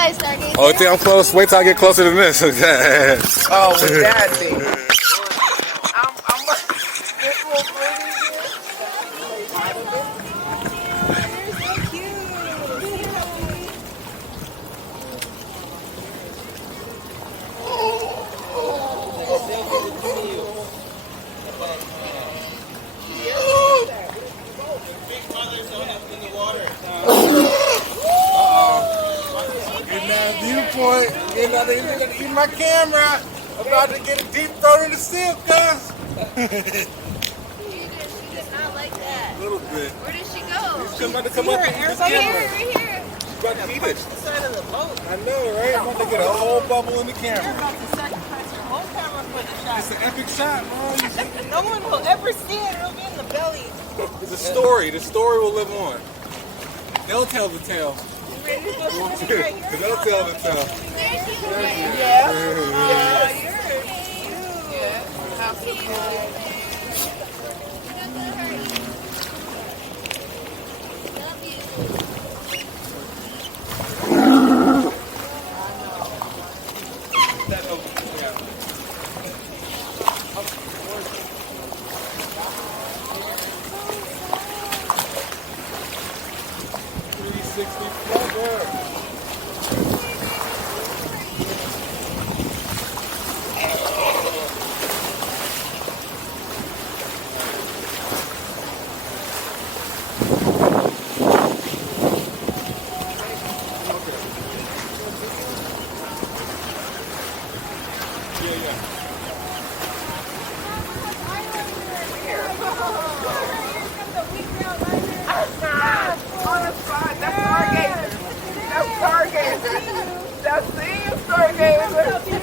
guys, Stargazer. Oh, you think I'm close? Wait till I get closer than this. Oh, with that thing. I'm this little pretty. Getting out of viewpoint. Getting out of here. Gonna eat my camera. About to get a deep throat in the silk, cuz. She did not like that. A little bit. Where did she go? She's about to come up and eat this Right camera. here, right here. She's about to eat it. The side of the boat. I know, right? I'm about to get a whole bubble in the You're camera. about to sacrifice your whole camera for the shot. It's an epic shot, bro. No one will ever see it. It'll be in the belly. It's a story. The story will live on. They'll tell the tale. Ready to go swimming right here? They'll tell the tale. Yeah. On the spot. That's Stargazer. That's Stargazer. That's seeing Stargazer.